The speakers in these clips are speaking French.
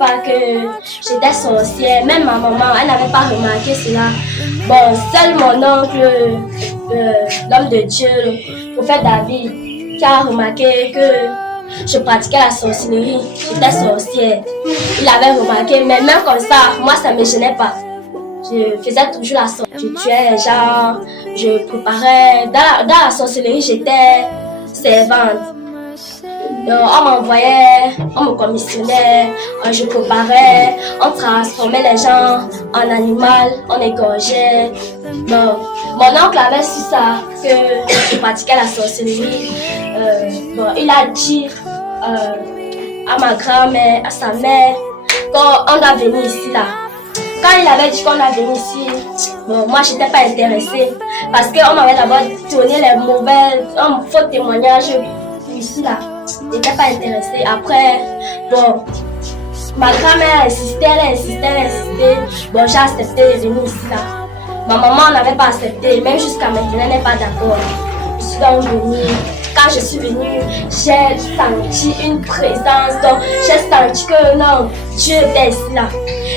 pas que j'étais sorcière. Même ma maman, elle n'avait pas remarqué cela. Bon, seul mon oncle, l'homme de Dieu, le prophète David, qui a remarqué que je pratiquais la sorcellerie. J'étais sorcière. Il avait remarqué, mais même comme ça, moi, ça ne me gênait pas. Je faisais toujours la sorcellerie. Je tuais les gens, je préparais. Dans la sorcellerie, j'étais servante. On m'envoyait, on me commissionnait, je préparais, on transformait les gens en animal, on égorgeait. Bon, mon oncle avait su ça, que je pratiquais la sorcellerie. Bon, il a dit à ma grand-mère, à sa mère, qu'on doit venir ici là. Quand il avait dit qu'on doit venir ici, bon, moi je n'étais pas intéressée parce qu'on m'avait d'abord donné les mauvais, un faux témoignage ici là. Je n'étais pas intéressée. Après, bon, ma grand-mère insistait, elle insistait. Bon, j'ai accepté de venir ici là. Ma maman n'avait pas accepté, même jusqu'à maintenant, elle n'est pas d'accord. Je suis donc venue. Quand je suis venue, j'ai senti une présence. Donc, j'ai senti que non, Dieu était ici là.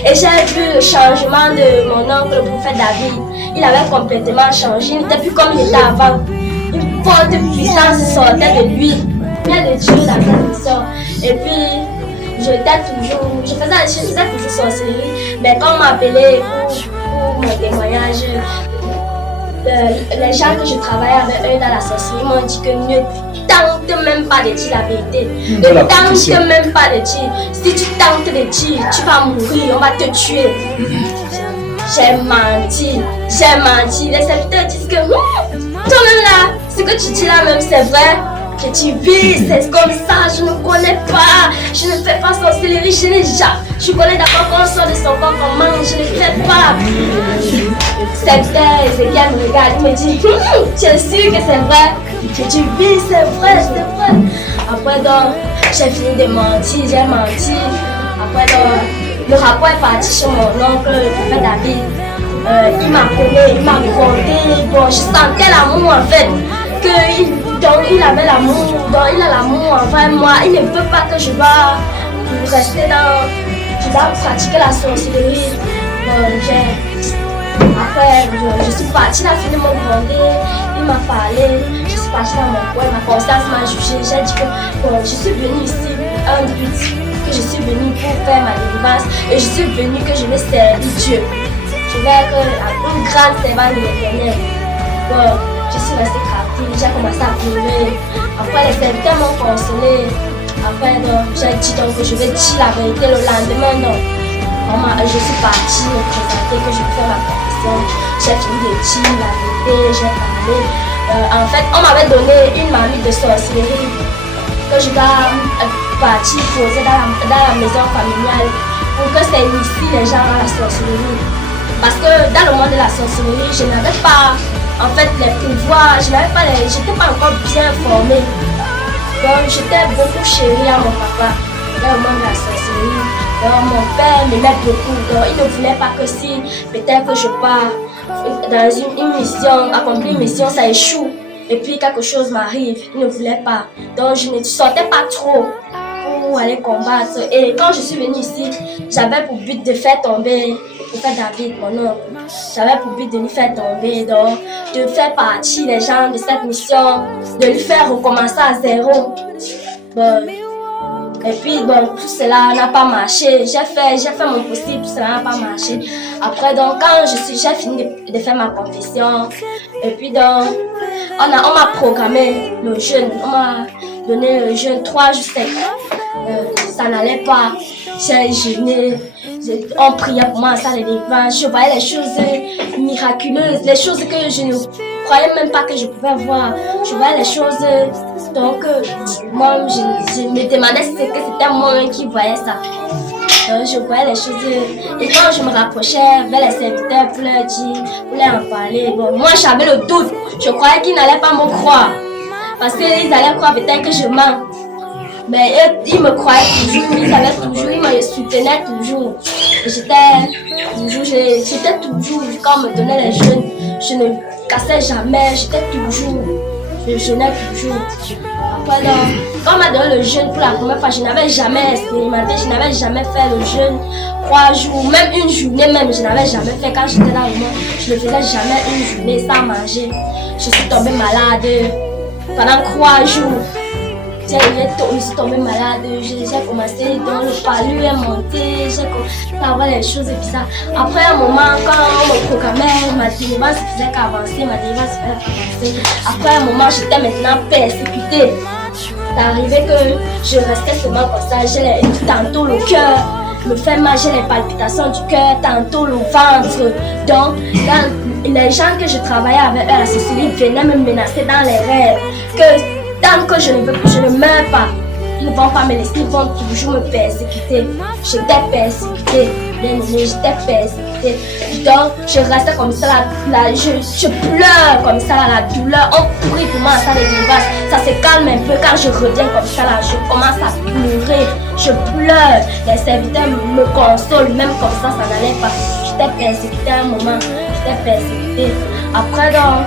Et j'ai vu le changement de mon oncle, le prophète David. Il avait complètement changé. Il n'était plus comme il était avant. Une forte puissance sortait de lui. De Dieu dans cette mission. Et puis, je faisais toujours sorcellerie. Mais quand on m'appelait pour mon témoignage, les gens que je travaillais avec eux dans la sorcellerie m'ont dit que ne tente même pas de dire la vérité. Ne tente même pas de dire. Si tu tentes de dire, tu vas mourir, on va te tuer. J'ai menti. Les serviteurs disent que toi-même là, ce que tu dis là même, c'est vrai. Que tu vis, c'est comme ça, je ne connais pas, je ne fais pas sorcellerie, je connais d'abord qu'on sort de son corps, qu'on mange, je ne fais pas. C'était Ezekiel me regarde, il me dit, tu es sûr que c'est vrai, que tu vis, c'est vrai. Après donc, j'ai fini de mentir, j'ai menti. Après donc, le rapport est parti chez mon oncle, le prophète David. Il m'a connu, il m'a grondé, bon, je sentais l'amour en fait, donc il avait l'amour, donc il a l'amour envers moi. Il ne veut pas que je dois rester je dois pratiquer la sorcellerie. Après, je suis partie, il a fini de me gronder, il m'a parlé, je suis partie dans mon coin, ma conscience m'a jugé. J'ai dit que bon, je suis venue ici pour un but, que je suis venue pour faire ma délivrance et je suis venue que je vais servir Dieu. Je vais être une grande servante de l'Éternel. Bon, je suis restée captive, j'ai commencé à pleurer. Après, les serviteurs m'ont consolé. Après, j'ai dit donc que je vais dire la vérité le lendemain. Donc, je suis partie me présenter, que je fais ma confession. J'ai fini de dire la vérité, j'ai parlé. En fait, on m'avait donné une marmite de sorcellerie que je dois partir poser dans la maison familiale pour que ça initie les gens dans la sorcellerie. Parce que dans le monde de la sorcellerie, je n'avais pas en fait les pouvoirs, je n'avais pas j'étais pas encore bien formée. Donc j'étais beaucoup chérie à mon papa dans le monde de la sorcellerie. Donc mon père m'aimait beaucoup. Donc il ne voulait pas que si peut-être que je pars dans une mission, accomplir une mission, ça échoue. Et puis quelque chose m'arrive, il ne voulait pas. Donc je ne sortais pas trop pour aller combattre. Et quand je suis venue ici, j'avais pour but de faire tomber le prophète David, mon oncle. J'avais pour but de lui faire tomber, donc de faire partie des gens de cette mission, de lui faire recommencer à zéro. Bon. Et puis bon, tout cela n'a pas marché. J'ai fait mon possible, tout cela n'a pas marché. Après donc, quand j'ai fini de faire ma confession, et puis donc, on m'a programmé le jeûne. On m'a donné le jeûne 3 jours secs. Ça n'allait pas. J'ai jeûné. On priait pour moi en salle de délivrance. Je voyais les choses miraculeuses, les choses que je ne croyais même pas que je pouvais voir. Je voyais les choses. Donc, moi, je me demandais si c'était moi qui voyais ça. Donc, je voyais les choses. Et quand je me rapprochais vers les serviteurs pour leur dire, pour leur en parler, bon, moi j'avais le doute. Je croyais qu'ils n'allaient pas me croire. Parce qu'ils allaient croire peut-être que je mens. Mais ils me croyaient toujours, ils me soutenaient toujours. J'étais toujours, quand on me donnait les jeunes, je ne cassais jamais, j'étais toujours. je jeûnais toujours. Après, donc, quand on m'a donné le jeûne pour la première fois, je n'avais jamais expérimenté, je n'avais jamais fait le jeûne 3 jours, même une journée même, je n'avais jamais fait. Quand j'étais dans le monde, je ne faisais jamais une journée sans manger. Je suis tombée malade pendant 3 jours. Je suis tombée malade, j'ai commencé dans le palu à monter, j'ai commencé à voir les choses bizarres. Après un moment, quand on me programmait, ma délivrance faisait qu'avancer, Après un moment, j'étais maintenant persécutée. C'est arrivé que je restais seulement comme ça, j'ai tantôt le cœur me fait mal, j'ai les palpitations du cœur, tantôt le ventre. Donc, les gens que je travaillais avec eux à la Sicile venaient me menacer dans les rêves que tant que je ne meurs pas, ils ne vont pas me laisser, ils vont toujours me persécuter. J'étais persécutée, bien aimée, j'étais persécutée. Donc, je restais comme ça, je pleure comme ça, la douleur. On prie pour moi, ça les délivrance. Ça se calme un peu quand je reviens comme ça, là, je commence à pleurer, je pleure. Les serviteurs me consolent, même comme ça n'allait pas. J'étais persécutée à un moment, j'étais persécutée. Après, donc,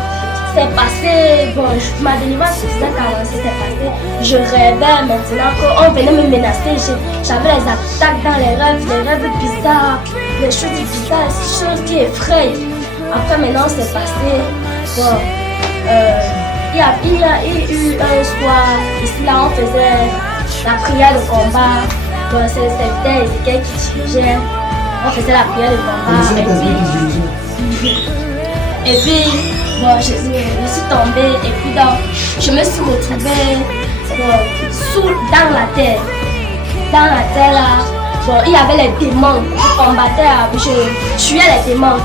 c'est passé, bon, ma délivrance faisait qu'avancer, c'est passé. Je rêvais maintenant qu'on venait me menacer. J'avais les attaques dans les rêves bizarres, les choses bizarres, les choses qui effrayent. Après maintenant c'est passé. Bon, il y a eu un soir, ici là on faisait la prière de combat. Bon, c'était Ezekiel qui dirigeait. On faisait la prière de combat. Et puis bon, je suis tombée et puis donc, je me suis retrouvée dans la terre. Dans la terre là, bon, il y avait les démons. Je combattais, je tuais les démons.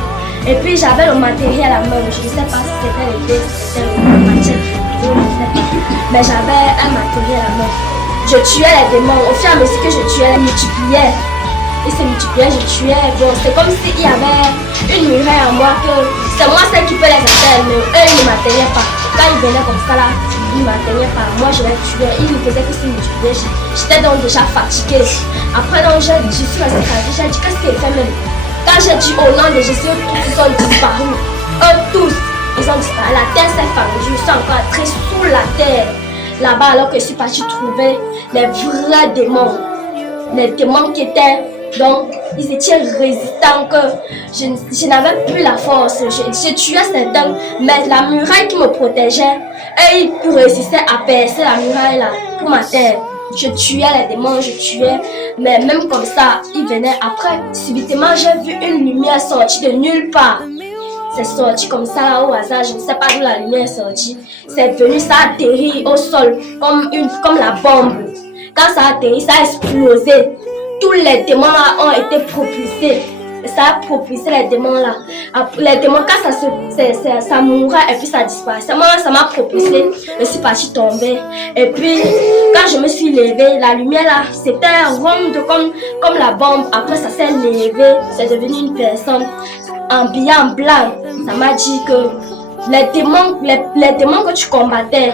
Et puis j'avais le matériel à la main. Je ne sais pas si c'était le dé, si c'était le matériel. Mais j'avais un matériel à la main. Je tuais les démons. Au fur et à mesure que je tuais, ils multipliaient. Ils se multipliaient, je tuais. Bon, c'est comme s'il y avait une muraille en moi que c'est moi celle qui peut les atteindre, mais eux ils ne m'atteignaient pas. Quand ils venaient comme ça là, ils ne m'atteignaient pas. Moi je les tuais, ils ne faisaient que se multiplier. J'étais donc déjà fatiguée. Après donc je suis restée calme, j'ai dit qu'est-ce qu'il fait même. Quand j'ai dit au nom de Jésus, tous ils ont disparu. Eux tous, ils ont disparu. La terre s'est fendue, je suis encore entrée sous la terre. Là-bas alors que je suis partie trouver les vrais démons. Les démons qui étaient... Donc, ils étaient résistants que je n'avais plus la force. Je tuais certains, mais la muraille qui me protégeait, et ils résistaient à percer la muraille là pour ma terre. Je tuais les démons, je tuais, mais même comme ça, ils venaient après. Subitement, j'ai vu une lumière sortir de nulle part. C'est sorti comme ça là, au hasard, je ne sais pas d'où la lumière est sortie. C'est venu, ça a atterri au sol comme la bombe. Quand ça a atterri, ça a explosé. Tous les démons là ont été propulsés. Ça a propulsé les démons là. Les démons, quand ça mourait et puis ça disparaissait. Moi, ça m'a propulsé. Je suis partie tomber. Et puis, quand je me suis levée, la lumière là, c'était ronde comme la bombe. Après, ça s'est levé. C'est devenu une personne habillée en blanc. Ça m'a dit que les démons que tu combattais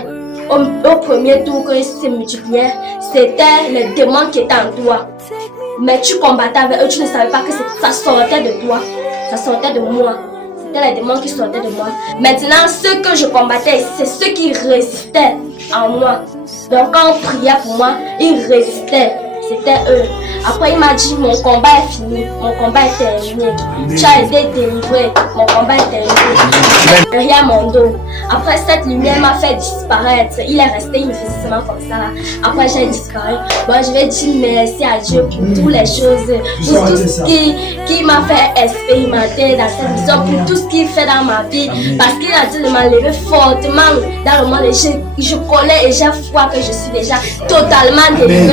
au premier tour que ils se multipliaient, c'était les démons qui étaient en toi. Mais tu combattais avec eux, tu ne savais pas que ça sortait de toi, ça sortait de moi. C'était les démons qui sortaient de moi. Maintenant, ceux que je combattais, c'est ceux qui résistaient en moi. Donc quand on priait pour moi, ils résistaient. C'était eux. Après, il m'a dit, mon combat est fini, mon combat est terminé. Tu as été délivré, mon combat est terminé. Derrière mon dos. Après, cette lumière m'a fait disparaître. Il est resté, il me faisait seulement comme ça là. Après, j'ai disparu. Bon, je vais dire merci à Dieu pour toutes les choses, pour tout ce qui m'a fait expérimenter dans cette vision, pour tout ce qu'il fait dans ma vie. Parce qu'il a dit de m'enlever fortement dans le monde. Et je connais et j'ai foi que je suis déjà totalement délivré.